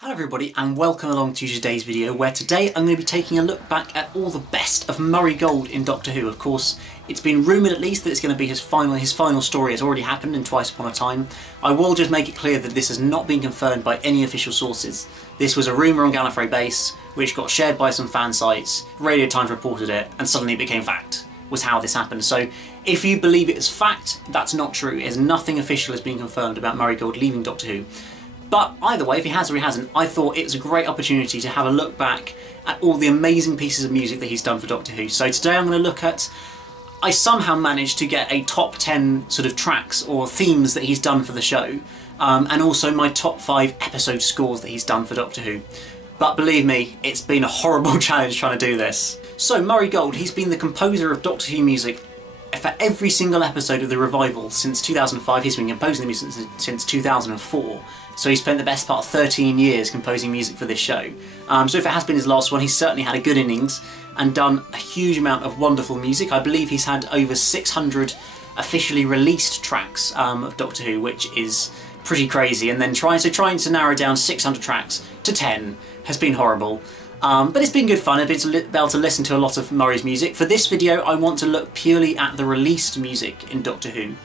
Hello everybody and welcome along to today's video, where today I'm going to be taking a look back at all the best of Murray Gold in Doctor Who. Of course, it's been rumoured at least that it's going to be his final story. Has already happened in Twice Upon a Time. I will just make it clear that this has not been confirmed by any official sources. This was a rumour on Gallifrey Base, which got shared by some fan sites, Radio Times reported it, and suddenly it became fact, was how this happened. So if you believe it is fact, that's not true. There's nothing official has been confirmed about Murray Gold leaving Doctor Who. But either way, if he has or he hasn't, I thought it was a great opportunity to have a look back at all the amazing pieces of music that he's done for Doctor Who. So today I'm going to look at, I somehow managed to get a top 10 sort of tracks or themes that he's done for the show, and also my top 5 episode scores that he's done for Doctor Who. But believe me, it's been a horrible challenge trying to do this. So Murray Gold, he's been the composer of Doctor Who music for every single episode of the revival since 2005. He's been composing the music since 2004. So he spent the best part of 13 years composing music for this show. So if it has been his last one, he's certainly had a good innings and done a huge amount of wonderful music. I believe he's had over 600 officially released tracks of Doctor Who, which is pretty crazy. And then trying to narrow down 600 tracks to 10 has been horrible. But it's been good fun. I've been able to listen to a lot of Murray's music. For this video, I want to look purely at the released music in Doctor Who.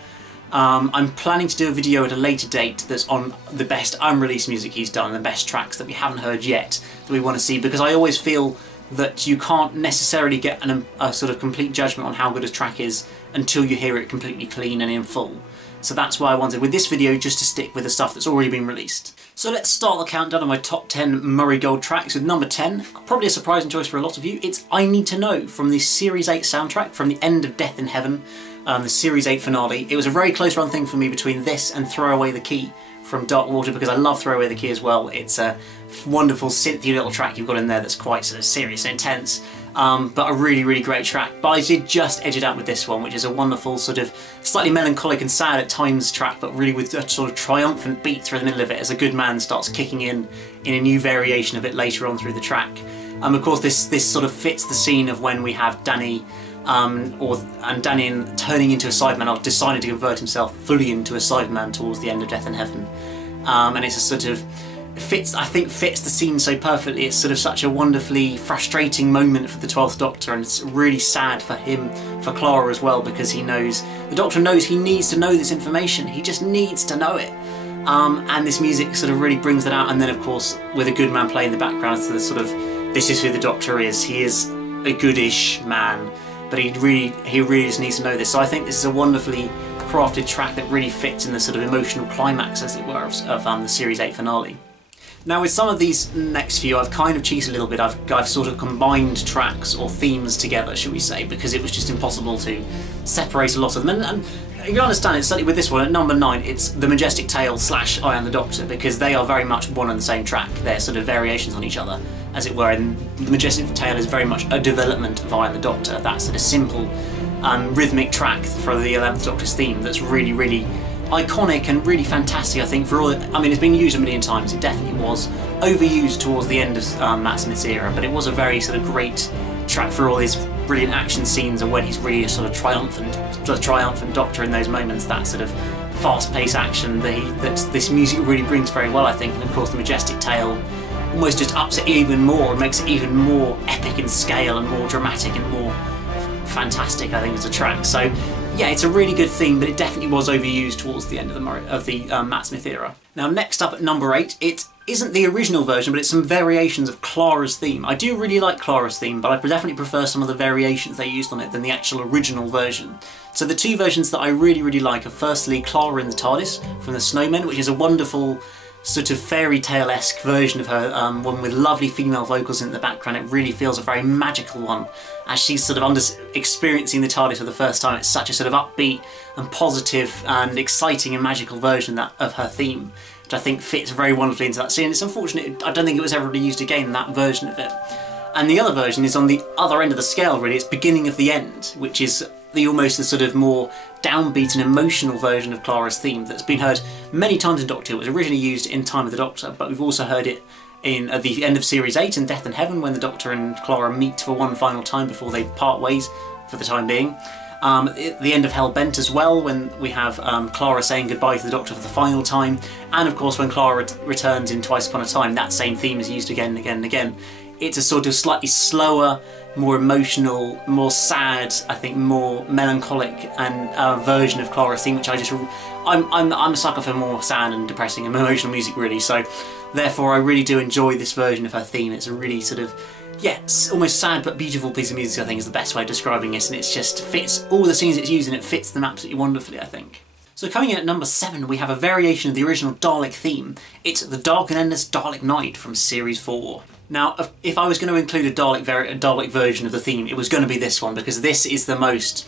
I'm planning to do a video at a later date that's on the best unreleased music he's done, the best tracks that we haven't heard yet that we want to see, because I always feel that you can't necessarily get a sort of complete judgment on how good a track is until you hear it completely clean and in full. So that's why I wanted with this video just to stick with the stuff that's already been released. So let's start the countdown of my top 10 Murray Gold tracks with number 10. Probably a surprising choice for a lot of you. It's I Need to Know from the Series 8 soundtrack, from the end of Death in Heaven. The Series 8 finale. It was a very close run thing for me between this and Throw Away the Key from Dark Water, because I love Throw Away the Key as well. It's a wonderful synthy little track you've got in there that's quite sort of serious and intense, but a really, really great track. But I did just edge it out with this one, which is a wonderful sort of slightly melancholic and sad at times track, but really with a sort of triumphant beat through the middle of it as a good man starts kicking in a new variation of it later on through the track. Of course this sort of fits the scene of when we have Danny Danny turning into a Cyberman, or deciding to convert himself fully into a Cyberman towards the end of Death in Heaven. And it's a sort of fits the scene so perfectly. It's sort of such a wonderfully frustrating moment for the 12th Doctor, and it's really sad for him, for Clara as well, because he knows, the Doctor knows he needs to know this information. He just needs to know it. And this music sort of really brings that out, and then of course with a good man playing in the background, so the sort of, this is who the Doctor is. He is a goodish man, but he really just needs to know this. So I think this is a wonderfully crafted track that really fits in the sort of emotional climax, as it were, of the Series 8 finale. Now with some of these next few, I've kind of cheated a little bit. I've sort of combined tracks or themes together, shall we say, because it was just impossible to separate a lot of them. And you understand it, certainly with this one, at number 9, it's The Majestic Tale / I Am the Doctor, because they are very much one and the same track. They're sort of variations on each other, as it were, and The Majestic Tale is very much a development of I Am the Doctor, that sort of simple rhythmic track for the 11th Doctor's theme that's really, really iconic and really fantastic, I think, for all. I mean, it's been used a million times. It definitely was overused towards the end of Matt Smith's era, but it was a very sort of great track for all his brilliant action scenes, and when he's really a sort of triumphant Doctor in those moments, that sort of fast-paced action that this music really brings very well, I think. And of course the Majestic Tale almost just ups it even more and makes it even more epic in scale and more dramatic and more fantastic, I think, as a track. So yeah, it's a really good theme, but it definitely was overused towards the end of the Matt Smith era. Now next up at number 8, it isn't the original version, but it's some variations of Clara's theme. I do really like Clara's theme, but I definitely prefer some of the variations they used on it than the actual original version. So the two versions that I really, really like are firstly Clara in the TARDIS from The Snowmen, which is a wonderful sort of fairy tale-esque version of her, one with lovely female vocals in the background. It really feels a very magical one as she's sort of experiencing the TARDIS for the first time. It's such a sort of upbeat and positive and exciting and magical version of her theme, which I think fits very wonderfully into that scene. It's unfortunate, I don't think it was ever really used again, that version of it. And the other version is on the other end of the scale, really. It's Beginning of the End, which is almost the sort of more downbeat and emotional version of Clara's theme that's been heard many times in Doctor Who. It was originally used in Time of the Doctor, but we've also heard it at the end of Series 8 in Death in Heaven, when the Doctor and Clara meet for one final time before they part ways for the time being. At the end of Hellbent as well, when we have Clara saying goodbye to the Doctor for the final time, and of course when Clara returns in Twice Upon a Time, that same theme is used again and again and again. It's a sort of slightly slower, more emotional, more sad, I think more melancholic and version of Clara's theme, which I'm a sucker for more sad and depressing and emotional music really, so therefore I really do enjoy this version of her theme. It's a really sort of, yeah, it's almost sad but beautiful piece of music, I think is the best way of describing it, and it just fits all the scenes it's using, it fits them absolutely wonderfully, I think. So coming in at number 7, we have a variation of the original Dalek theme. It's The Dark and Endless Dalek Night from Series 4. Now, if I was going to include a Dalek version of the theme, it was going to be this one, because this is the most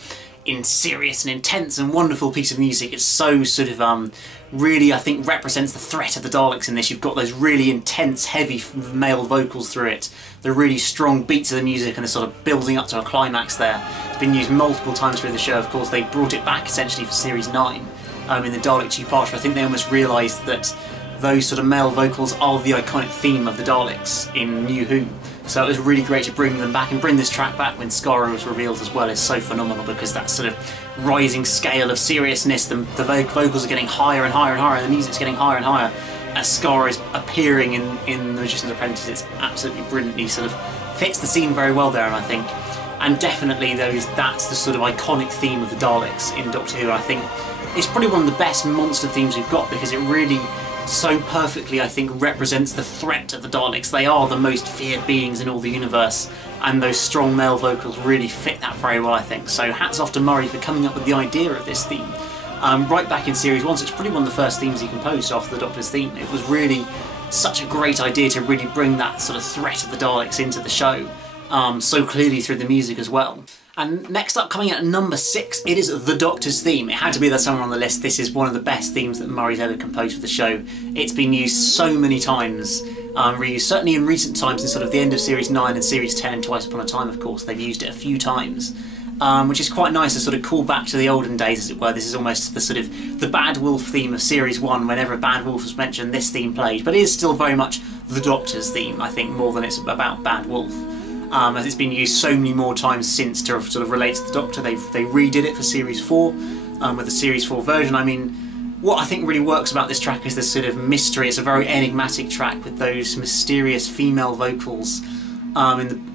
serious and intense and wonderful piece of music. It's so sort of, really, I think, represents the threat of the Daleks in this. You've got those really intense, heavy male vocals through it, the really strong beats of the music, and the sort of building up to a climax there. It's been used multiple times through the show, of course. They brought it back essentially for Series 9 in the Dalek two-parter. I think they almost realised that those sort of male vocals are the iconic theme of the Daleks in New Who. So it was really great to bring them back, and bring this track back when Skaro was revealed as well is so phenomenal, because that sort of rising scale of seriousness, the vocals are getting higher and higher and higher, and the music's getting higher and higher as Skaro is appearing in The Magician's Apprentice. It's absolutely brilliantly sort of fits the scene very well there, and I think, and definitely that's the sort of iconic theme of the Daleks in Doctor Who. I think it's probably one of the best monster themes we've got, because it really so perfectly, I think, represents the threat of the Daleks. They are the most feared beings in all the universe, and those strong male vocals really fit that very well, I think. So hats off to Murray for coming up with the idea of this theme. Right back in Series 1, so it's probably one of the first themes he composed after the Doctor's theme. It was really such a great idea to really bring that sort of threat of the Daleks into the show, so clearly through the music as well. And next up, coming in at number 6, it is The Doctor's theme. It had to be there somewhere on the list. This is one of the best themes that Murray's ever composed for the show. It's been used so many times, reused, certainly in recent times, in sort of the end of Series 9 and Series 10 and Twice Upon a Time, of course. They've used it a few times, which is quite nice to sort of call back to the olden days, as it were. This is almost the sort of the Bad Wolf theme of Series 1. Whenever Bad Wolf was mentioned, this theme played. But it is still very much The Doctor's theme, I think, more than it's about Bad Wolf. As it's been used so many more times since to sort of relate to the Doctor. They redid it for Series 4 with the Series 4 version. I mean, what I think really works about this track is this sort of mystery. It's a very enigmatic track with those mysterious female vocals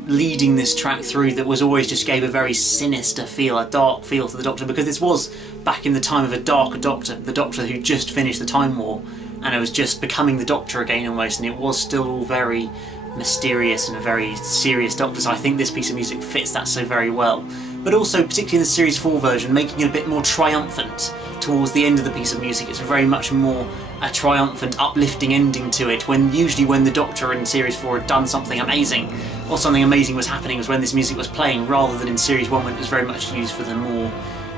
leading this track through, that was always just gave a very sinister feel, a dark feel to the Doctor, because this was back in the time of a darker Doctor, the Doctor who just finished the Time War, and it was just becoming the Doctor again almost, and it was still all very mysterious and a very serious Doctor, so I think this piece of music fits that so very well. But also, particularly in the Series 4 version, making it a bit more triumphant towards the end of the piece of music. It's very much more a triumphant, uplifting ending to it, when usually when the Doctor in Series 4 had done something amazing, or something amazing was happening, was when this music was playing, rather than in Series 1 when it was very much used for the more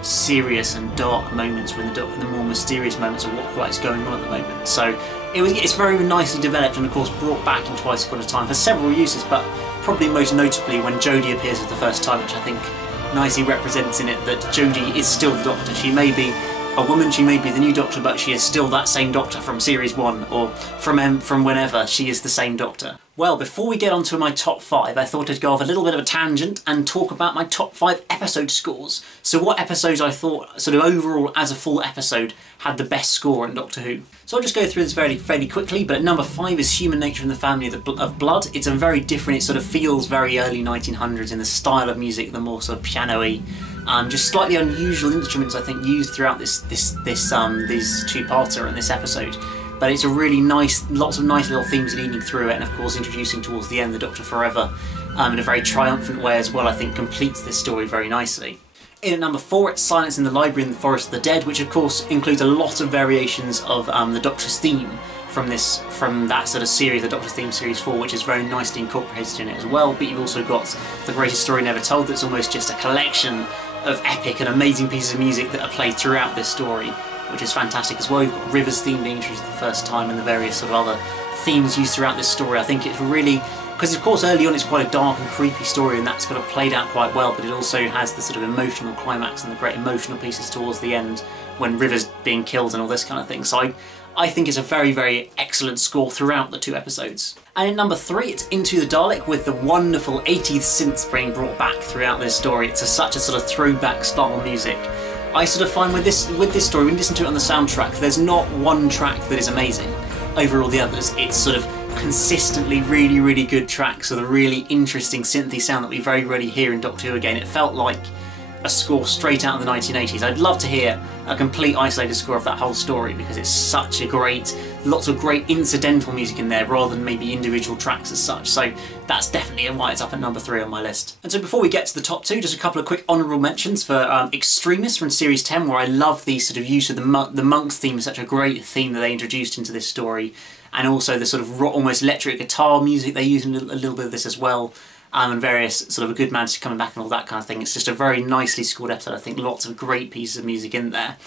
serious and dark moments, when the more mysterious moments of what is going on at the moment. So it's very nicely developed, and of course brought back in Twice Upon a Time for several uses, but probably most notably when Jodie appears for the first time, which I think nicely represents in it that Jodie is still the Doctor. She may be a woman, she may be the new Doctor, but she is still that same Doctor from Series 1, or from whenever. She is the same Doctor. Well, before we get on to my top 5, I thought I'd go off a little bit of a tangent and talk about my top 5 episode scores. So what episodes I thought, sort of overall as a full episode, had the best score in Doctor Who. So I'll just go through this fairly quickly, but at number 5 is Human Nature and the Family of Blood. It's a very different, it sort of feels very early 1900s in the style of music, the more sort of piano-y, just slightly unusual instruments I think used throughout these two-parter and this episode. But it's a really nice, lots of nice little themes leading through it, and of course introducing towards the end the Doctor Forever in a very triumphant way as well, I think completes this story very nicely. In at number 4, it's Silence in the Library in the Forest of the Dead, which of course includes a lot of variations of the Doctor's theme from that sort of series, the Doctor's theme Series 4, which is very nicely incorporated in it as well. But you've also got The Greatest Story Never Told, that's almost just a collection of epic and amazing pieces of music that are played throughout this story, which is fantastic as well. You've got River's theme being introduced for the first time, and the various sort of other themes used throughout this story. I think it's really, because of course early on it's quite a dark and creepy story, and that's kind of played out quite well, but it also has the sort of emotional climax and the great emotional pieces towards the end when River's being killed and all this kind of thing. So I think it's a very, very excellent score throughout the 2 episodes. And in number 3, it's Into the Dalek, with the wonderful 80s synths being brought back throughout this story. It's such a sort of throwback style music. I sort of find with this story, when you listen to it on the soundtrack, there's not one track that is amazing over all the others. It's sort of consistently really, really good tracks with a really interesting synthy sound that we very rarely hear in Doctor Who again. It felt like a score straight out of the 1980s. I'd love to hear a complete isolated score of that whole story, because it's such a great, lots of great incidental music in there rather than maybe individual tracks as such. So that's definitely why it's up at number 3 on my list. And so before we get to the top 2, just a couple of quick honourable mentions for Extremis from Series 10, where I love the sort of use of the Monks theme, such a great theme that they introduced into this story, and also the sort of almost electric guitar music they use in a little bit of this as well. And various sort of A Good Man coming back and all that kind of thing. It's just a very nicely scored episode. I think lots of great pieces of music in there.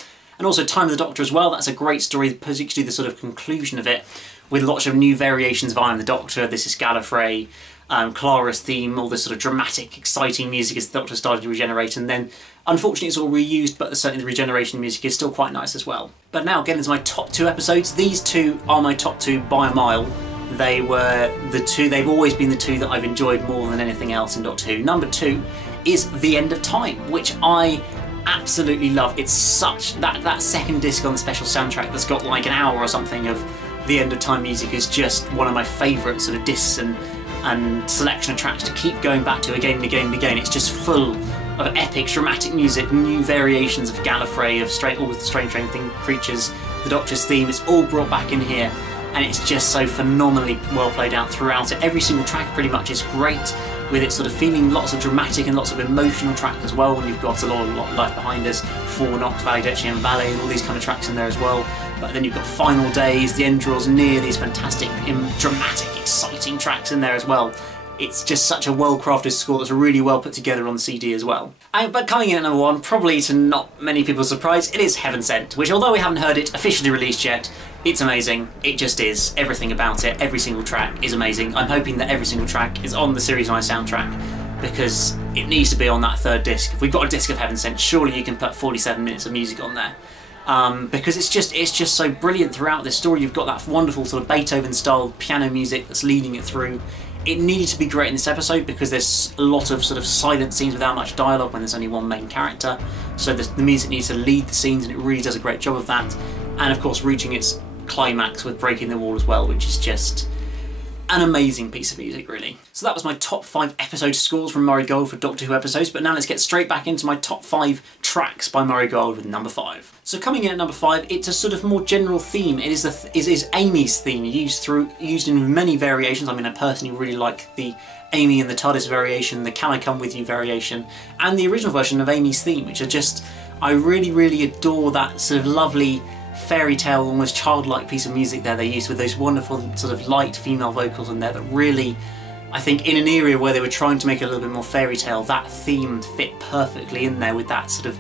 And also Time of the Doctor as well. That's a great story, particularly the sort of conclusion of it, with lots of new variations of I Am the Doctor. This is Gallifrey, Clara's theme, all this sort of dramatic, exciting music as the Doctor started to regenerate. And then, unfortunately, it's all reused, but certainly the regeneration music is still quite nice as well. But now, getting into my top 2 episodes. These 2 are my top 2 by a mile. They were the 2, they've always been the 2 that I've enjoyed more than anything else in Doctor Who. Number 2 is The End of Time, which I absolutely love. It's such, that second disc on the special soundtrack that's got like an hour or something of The End of Time music is just one of my favourite sort of discs and selection of tracks to keep going back to again and again and again. It's just full of epic, dramatic music, new variations of Gallifrey, of all the Strange creatures, the Doctor's theme. It's all brought back in here. And it's just so phenomenally well played out throughout it. Every single track pretty much is great, with it sort of feeling lots of dramatic and lots of emotional tracks as well, when you've got a lot of Life Behind Us, Four Knocks, Valedictorian and Ballet, and all these kind of tracks in there as well. But then you've got Final Days, The End Draws Near, these fantastic, dramatic, exciting tracks in there as well. It's just such a well-crafted score that's really well put together on the CD as well. But coming in at number 1, probably to not many people's surprise, it is Heaven Sent, which, although we haven't heard it officially released yet, it's amazing. It just is. Everything about it, every single track is amazing. I'm hoping that every single track is on the Series 9 soundtrack, because it needs to be on that 3rd disc. If we've got a disc of Heaven Sent, surely you can put 47 minutes of music on there. Because it's just so brilliant throughout this story. You've got that wonderful sort of Beethoven-style piano music that's leading it through. It needed to be great in this episode because there's a lot of sort of silent scenes without much dialogue when there's only one main character. So the music needs to lead the scenes, and it really does a great job of that. And of course, reaching its climax with Breaking the Wall as well, which is just an amazing piece of music, really. So that was my top 5 episode scores from Murray Gold for Doctor Who episodes, but now let's get straight back into my top 5 tracks by Murray Gold with number 5. So coming in at number 5, it's a sort of more general theme. It is Amy's theme, used in many variations. I mean, I personally really like the Amy and the TARDIS variation, the Can I Come With You variation, and the original version of Amy's theme, which are just, I really, really adore that sort of lovely fairy tale, almost childlike piece of music there they used, with those wonderful sort of light female vocals in there that really, I think, in an area where they were trying to make it a little bit more fairy tale, that theme fit perfectly in there with that sort of,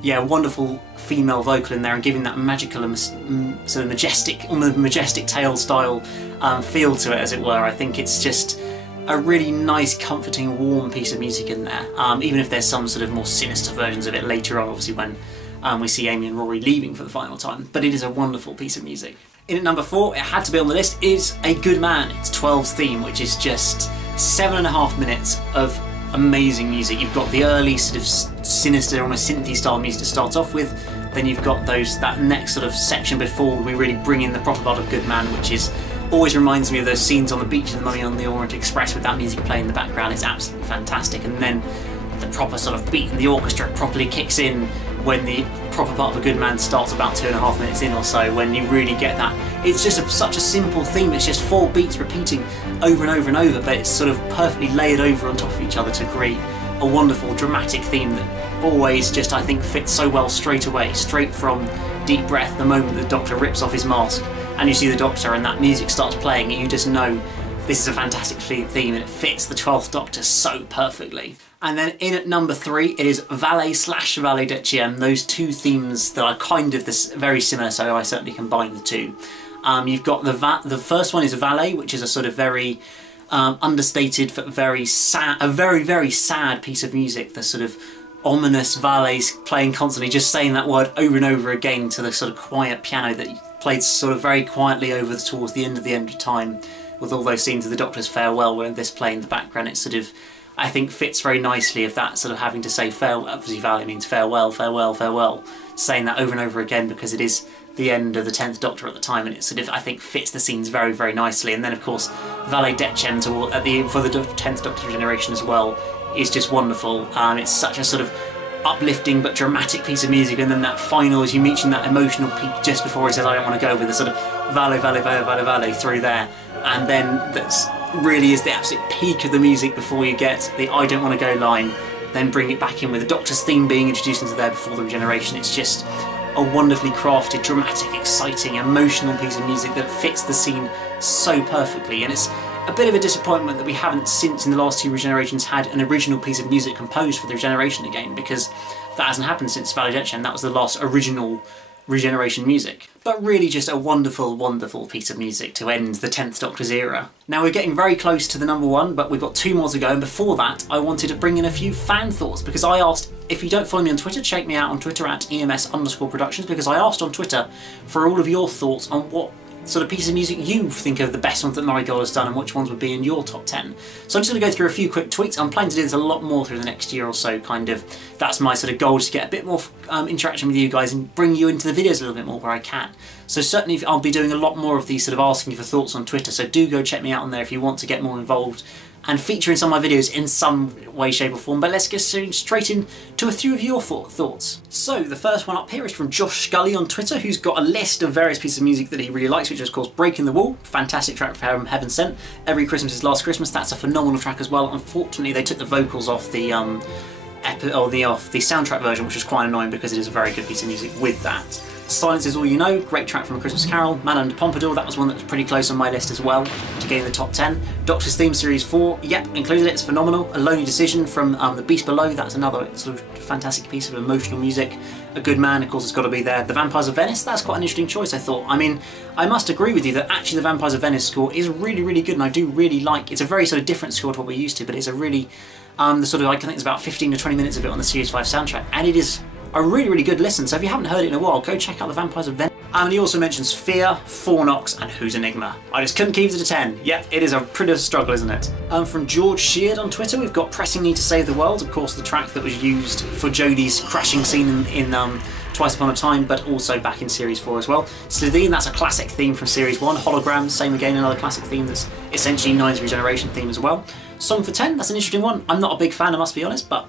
yeah, wonderful female vocal in there, and giving that magical and sort of majestic, almost majestic tale style feel to it, as it were. I think it's just a really nice, comforting, warm piece of music in there, even if there's some sort of more sinister versions of it later on, obviously, when we see Amy and Rory leaving for the final time. But it is a wonderful piece of music. In at number 4, it had to be on the list, is A Good Man. It's 12's theme, which is just 7.5 minutes of amazing music. You've got the early sort of sinister, almost synthy style music to start off with. Then you've got that next sort of section before we really bring in the proper part of Good Man, which is always reminds me of those scenes on the beach in The Mummy on the Orient Express with that music playing in the background. It's absolutely fantastic. And then the proper sort of beat in the orchestra properly kicks in when the proper part of A Good Man starts about 2.5 minutes in or so, when you really get that. It's just such a simple theme. It's just 4 beats repeating over and over and over, but it's sort of perfectly layered over on top of each other to create a wonderful dramatic theme that always just, I think, fits so well straight away, straight from Deep Breath, the moment the Doctor rips off his mask and you see the Doctor and that music starts playing, and you just know this is a fantastic theme and it fits the 12th Doctor so perfectly. And then in at number 3, it is Valet/Valedictorian, those 2 themes that are kind of very similar, so I certainly combine the 2. You've got the first one is Valet, which is a sort of very understated, but very sad, a very, very sad piece of music. The sort of ominous valets playing constantly, just saying that word over and over again to the sort of quiet piano that played sort of very quietly over towards the end of time, with all those scenes of the Doctor's farewell, where this play in the background, it sort of, I think, fits very nicely of that sort of having to say farewell. Obviously Valley means farewell, farewell, farewell, saying that over and over again because it is the end of the 10th Doctor at the time, and it sort of, I think, fits the scenes very, very nicely. And then of course Valet Decem for the 10th Doctor regeneration as well is just wonderful. It's such a sort of uplifting but dramatic piece of music, and then that final, as you mentioned, that emotional peak just before he says I don't want to go, with the sort of Valet, Valet, Valet, Valet, Valet through there, and then that's really is the absolute peak of the music before you get the I don't want to go line, then bring it back in with the Doctor's theme being introduced into there before the regeneration. It's just a wonderfully crafted, dramatic, exciting, emotional piece of music that fits the scene so perfectly, and it's a bit of a disappointment that we haven't since in the last 2 regenerations had an original piece of music composed for the regeneration again, because that hasn't happened since Valet Decem. That was the last original regeneration music. But really just a wonderful, wonderful piece of music to end the 10th Doctor's era. Now we're getting very close to the number 1, but we've got 2 more to go, and before that I wanted to bring in a few fan thoughts, because I asked, if you don't follow me on Twitter, check me out on Twitter at EMS_Productions, because I asked on Twitter for all of your thoughts on what sort of pieces of music you think are the best ones that Murray Gold has done and which ones would be in your top 10. So I'm just going to go through a few quick tweets. I'm planning to do this a lot more through the next year or so, kind of. That's my sort of goal, to get a bit more interaction with you guys and bring you into the videos a little bit more where I can. So certainly I'll be doing a lot more of these sort of asking you for thoughts on Twitter, so do go check me out on there if you want to get more involved and feature in some of my videos in some way, shape or form. But let's get straight into a few of your thoughts. So the first one up here is from Josh Scully on Twitter, who's got a list of various pieces of music that he really likes, which is of course Breaking the Wall, fantastic track from Heaven Sent. Every Christmas is Last Christmas, that's a phenomenal track as well. Unfortunately they took the vocals off the soundtrack version, which was quite annoying because it is a very good piece of music with that. Silence Is All You Know, great track from A Christmas Carol. Man Under Pompadour, that was one that was pretty close on my list as well to get in the top 10. Doctor's Theme Series 4, yep, included it, it's phenomenal. A Lonely Decision from The Beast Below, that's another sort of fantastic piece of emotional music. A Good Man, of course, it's got to be there. The Vampires of Venice, that's quite an interesting choice, I thought. I mean, I must agree with you that actually the Vampires of Venice score is really, really good, and I do really like, it's a very sort of different score to what we're used to, but it's a really, I think it's about 15 to 20 minutes of it on the Series 5 soundtrack, and it is a really, really good listen. So if you haven't heard it in a while, go check out the Vampires of Venice. And he also mentions Fear, Fornox, and Who's Enigma. I just couldn't keep it to 10. Yep, it is a pretty struggle, isn't it? From George Sheard on Twitter, we've got Pressing Need to Save the World, of course the track that was used for Jodie's crashing scene in Twice Upon a Time, but also back in Series 4 as well. Slitheen, that's a classic theme from Series 1. Hologram, same again, another classic theme that's essentially 9's regeneration theme as well. Song for 10, that's an interesting one. I'm not a big fan, I must be honest, but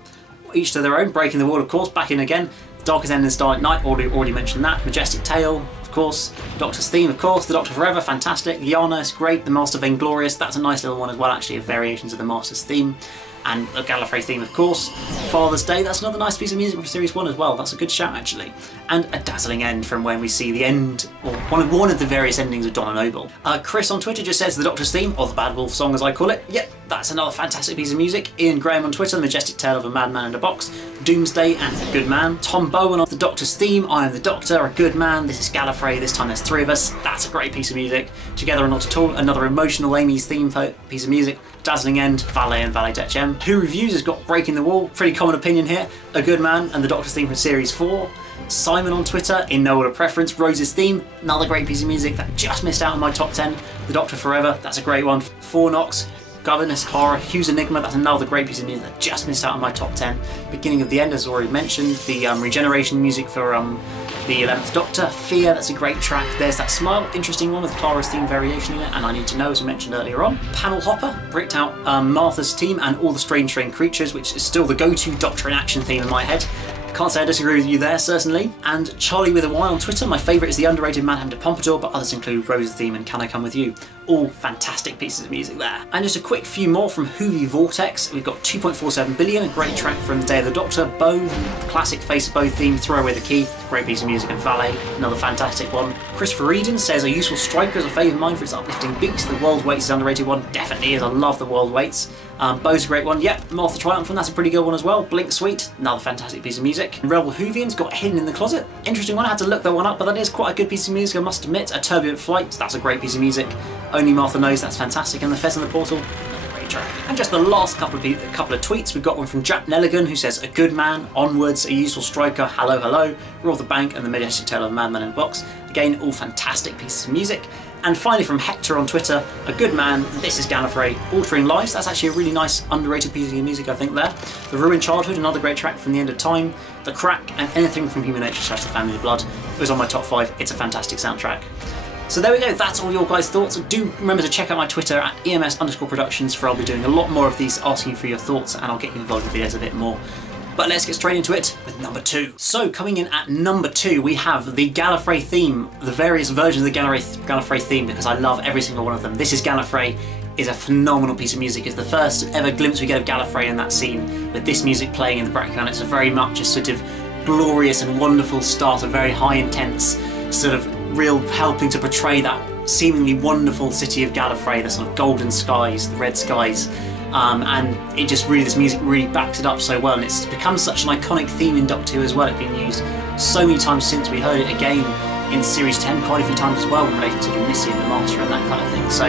each to their own. Breaking the Wall, of course, back in again. Darkest End and Starlit Night, already mentioned that. Majestic Tale, of course. Doctor's Theme, of course. The Doctor Forever, fantastic. Yana is great. The Master Vainglorious, that's a nice little one as well, actually, of variations of the Master's theme. And a Gallifrey theme, of course. Father's Day, that's another nice piece of music from Series 1 as well. That's a good shout, actually. And A Dazzling End from when we see the end, or one of the various endings of Donna Noble. Chris on Twitter just says the Doctor's Theme, or the Bad Wolf song as I call it. Yep, that's another fantastic piece of music. Ian Graham on Twitter, The Majestic Tale of a Madman in a Box. Doomsday and A Good Man. Tom Bowen on the Doctor's Theme, I Am the Doctor, A Good Man, This is Gallifrey, this time there's 3 of us. That's a great piece of music. Together or Not at All, another emotional Amy's theme piece of music. Dazzling End, Valet and Valet Decem. Who Reviews has got Breaking the Wall, pretty common opinion here. A Good Man and the Doctor's Theme from Series 4. Simon on Twitter, in no order preference, Rose's Theme, another great piece of music that just missed out on my top 10. The Doctor Forever, that's a great one. Fornox, Governess Clara, Hugh's Enigma, that's another great piece of music that just missed out on my top 10. Beginning of the End, as already mentioned. The regeneration music for the 11th Doctor. Fear, that's a great track. There's That Smile, interesting one with Clara's theme variation in it, and I Need to Know, as we mentioned earlier on. Panel Hopper, bricked out Martha's theme and All the Strange Creatures, which is still the go-to Doctor in Action theme in my head. Can't say I disagree with you there, certainly. And Charlie with a Y on Twitter, my favourite is the underrated Man Under Pompadour, but others include Rose's Theme and Can I Come With You. All fantastic pieces of music there. And just a quick few more from Hoovy Vortex. We've got 2.47 billion, a great track from The Day of the Doctor. Bo, the classic Face of Bo theme, Throw Away the Key, great piece of music, and Valet, another fantastic one. Christopher Eden says a useful striker is a favourite of mine for its uplifting beats. The World Waits is an underrated one, definitely is. I love The World Waits. Bo's a great one, yep. Martha Triumphant, that's a pretty good one as well. Blink Sweet, another fantastic piece of music. Rebel Hoovian's got Hidden in the Closet. Interesting one, I had to look that one up, but that is quite a good piece of music, I must admit. A Turbulent Flight, that's a great piece of music. Only Martha Knows, that's fantastic. And The Fez in the Portal, another great great track. And just the last couple of tweets, we've got one from Jack Nelligan who says, "A good man, onwards, a useful striker, hello hello, Roar the Bank and the majestic tale of Madman in the Box." Again, all fantastic pieces of music. And finally from Hector on Twitter, "A good man, this is Gallifrey, altering lives." That's actually a really nice underrated piece of music I think there. The Ruined Childhood, another great track from The End of Time. The Crack, and anything from Human Nature / The Family of Blood. It was on my top 5, it's a fantastic soundtrack. So there we go, that's all your guys' thoughts. Do remember to check out my Twitter at EMS_Productions, for I'll be doing a lot more of these asking for your thoughts, and I'll get you involved in videos a bit more. But let's get straight into it with number 2. So coming in at number 2, we have the Gallifrey theme, the various versions of the Gallifrey theme, because I love every single one of them. This is Gallifrey is a phenomenal piece of music. It's the first ever glimpse we get of Gallifrey in that scene, with this music playing in the background. It's a very much a sort of glorious and wonderful start, a very high intense sort of real helping to portray that seemingly wonderful city of Gallifrey, the sort of golden skies, the red skies. And it just really, this music really backs it up so well, and it's become such an iconic theme in Doctor Who as well. It's been used so many times since. We heard it again in Series 10 quite a few times as well, related to Missy and the Master and that kind of thing. So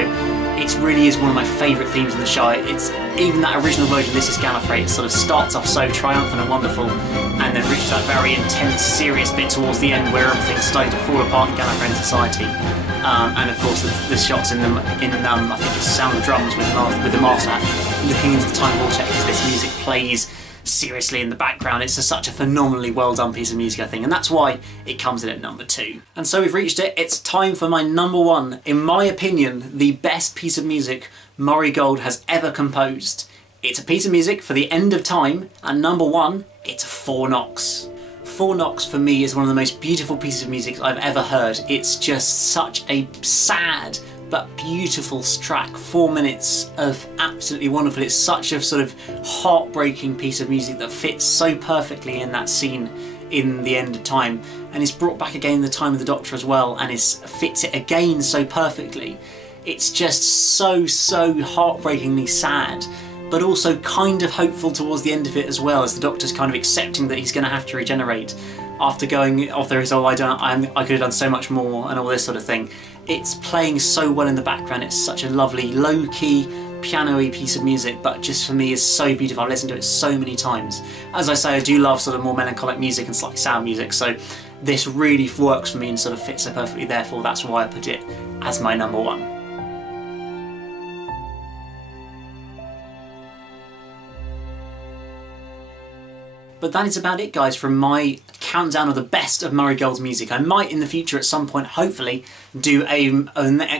it really is one of my favourite themes in the show. It's even that original version, This is Gallifrey, it sort of starts off so triumphant and wonderful, and then reaches that very intense, serious bit towards the end where everything's starting to fall apart in Gallifreyan society. And of course the shots in I think it's Sound of Drums with the Master looking into the time vortex as this music plays seriously in the background. It's such a phenomenally well done piece of music I think, and that's why it comes in at number 2. And so we've reached it, it's time for my number 1, in my opinion, the best piece of music Murray Gold has ever composed. It's a piece of music for the end of time, and number 1, it's Four Knocks. Four Knocks for me is one of the most beautiful pieces of music I've ever heard. It's just such a sad but beautiful track. 4 minutes of absolutely wonderful. It's such a sort of heartbreaking piece of music that fits so perfectly in that scene in The End of Time, and is brought back again in the Time of the Doctor as well, and fits it again so perfectly. It's just so heartbreakingly sad, but also kind of hopeful towards the end of it as well, as the Doctor's kind of accepting that he's going to have to regenerate after going off there. I could have done so much more and all this sort of thing. It's playing so well in the background. It's such a lovely, low-key, piano-y piece of music, but just for me is so beautiful. I've listened to it so many times. As I say, I do love sort of more melancholic music and slightly sad music, so this really works for me and sort of fits so perfectly. Therefore, that's why I put it as my number 1. But that is about it, guys, from my countdown of the best of Murray Gold's music. I might in the future at some point, hopefully, do a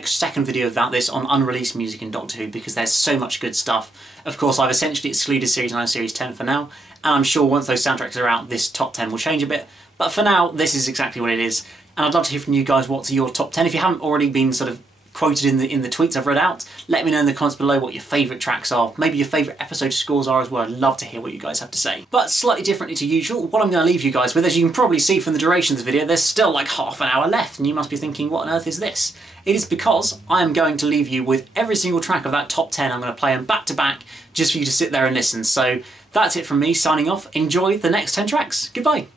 second video about this on unreleased music in Doctor Who, because there's so much good stuff. Of course, I've essentially excluded Series 9 and Series 10 for now, and I'm sure once those soundtracks are out, this top 10 will change a bit. But for now, this is exactly what it is. And I'd love to hear from you guys what's your top 10. If you haven't already been sort of quoted in the tweets I've read out, let me know in the comments below what your favourite tracks are, maybe your favourite episode scores are as well. I'd love to hear what you guys have to say. But slightly differently to usual, what I'm going to leave you guys with, as you can probably see from the duration of the video, there's still like half an hour left, and you must be thinking, what on earth is this? It is because I am going to leave you with every single track of that top 10. I'm going to play them back to back just for you to sit there and listen. So that's it from me signing off. Enjoy the next 10 tracks. Goodbye.